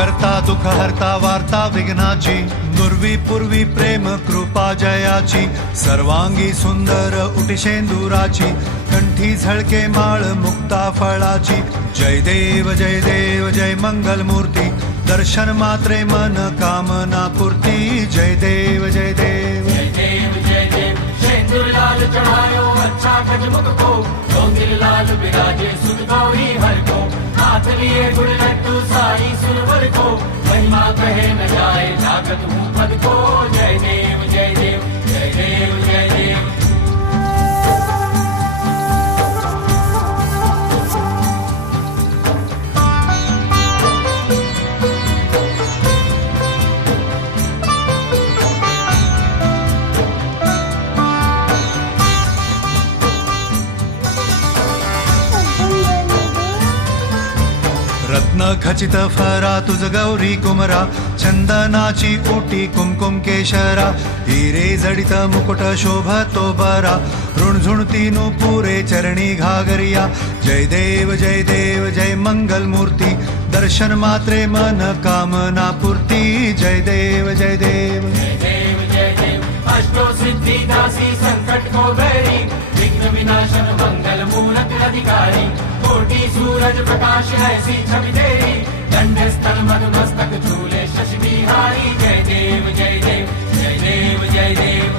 करता दुःख हरता वार्ता विघ्नाची, नुर्वी पूर्वी प्रेम कृपा जयाची, सर्वांगी सुंदर उटिशेंदुराची, कंठी झळके माळ मुक्ता फळाची. जय देव जय देव जय मंगल मूर्ती, दर्शन मात्रे मन कामना पूर्ती. जय देव जय देव जय देव जय देव शेंदूर लाल चढ़ायो अच्छा गजमुख को, चौंदिल लाल बिराजे सुत गौरी हर को, हाथ लिए गुड़ लड्डू साई सुरवर को, महिमा कहे न जाए जागत हूँ पद को. जय देव जय देव जय देव जय देव. रत्न खचित फरा तुझ गौरी कुमरा, चंदनाची ओटी कुमकुम केशरा, हिरे जडित मुकुट शोभतो बरा, ऋणझुणती पुरे चरणी घागरिया. जय देव जय मंगल मूर्ती, दर्शन मात्रे मन कामना पूर्ती. जय देव जय देव जय देव जय देव अष्टो सिद्धि दासी संकट को बैरी, विघ्न विनाशन मंगल मूरत अधिकारी, कोटि सूरज प्रकाश ऐसी छवि तेरी, दंड स्थल मस्तक झूले शशि बिहारी. जय देव जय देव जय देव जय देव.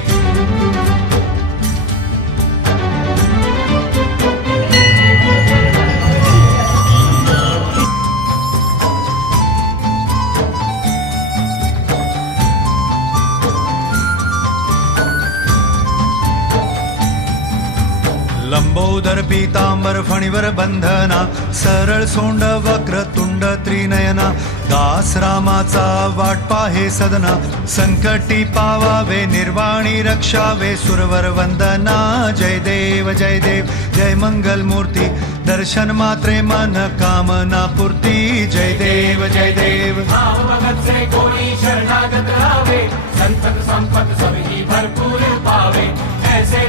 लंबोदर पीतांबर फणीवर बंधना, सरळ सोंड वक्र तुंड त्रिनयना, दास रामाचा वाट पाहे सदना, संकटी पावावे निर्वाणी रक्षावे सुरवर वंदना. जय देव जय मंगल मूर्ती, दर्शन मात्रे मन कामना पूर्ती. जय देव जय देव. भाव भगत से कोई शरणागत आवे, संतत संपत सभी भरपूर पावे, ऐसे